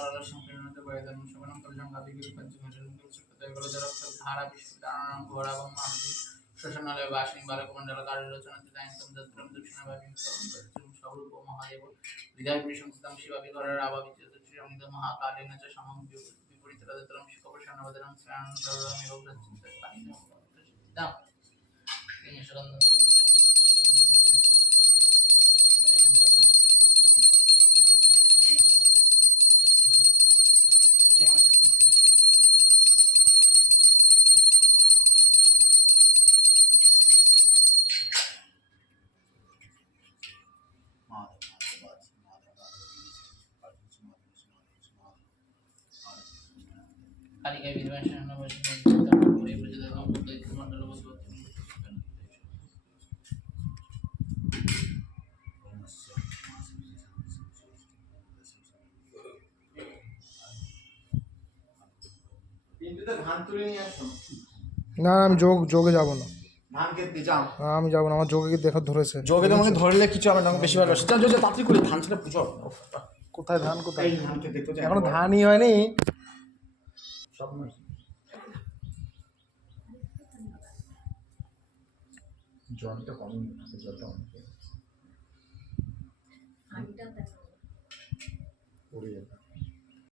করলা সংকীর্ণতে বৈধর্ম শোভনম করজং গাবিগুলি পঞ্চমজন সুখদয়গুলো জরক্ত ধারা বিশ্বদানং ঘোরাবং মানবী শ্মশানালয় বাসিনী বালকমণ্ডল কার্যরচনাতে দায়িত্বম দত্তম দক্ষিণাভাবিং স্বরূপ মহাদেব হৃদয় বিশংসিতং শিবাবিঘরের আবাবিচ্যুত শ্রীরমিত মহাকালেন চ সমং বিপরীতরদতরং শিখোপসন্নবদরং শ্রেয়ানন্দরমিব প্রচ্ছিন্তে পানিদম দাম কালিকায় বিদ্যমান শাসনবাসী করে প্রজাদের অবদৈত মণ্ডল বসবতী ধান তুলে নিয়ে আসো। না আমি যোগে যাবো না। ধান খেতে যাও। আমি যাবো না, আমার যোগে দেখা ধরেছে। যোগে তোমাকে ধরলে কিছু হবে না, বেশি ভালো। চল চল তাড়াতাড়ি করে ধান ছেড়ে পুজো। কোথায় ধান, কোথায়? এই ধান খেতে দেখতে এখনো ধানই হয়নি। সব জলটা কম, জলটা অনেক পড়ে যাবে।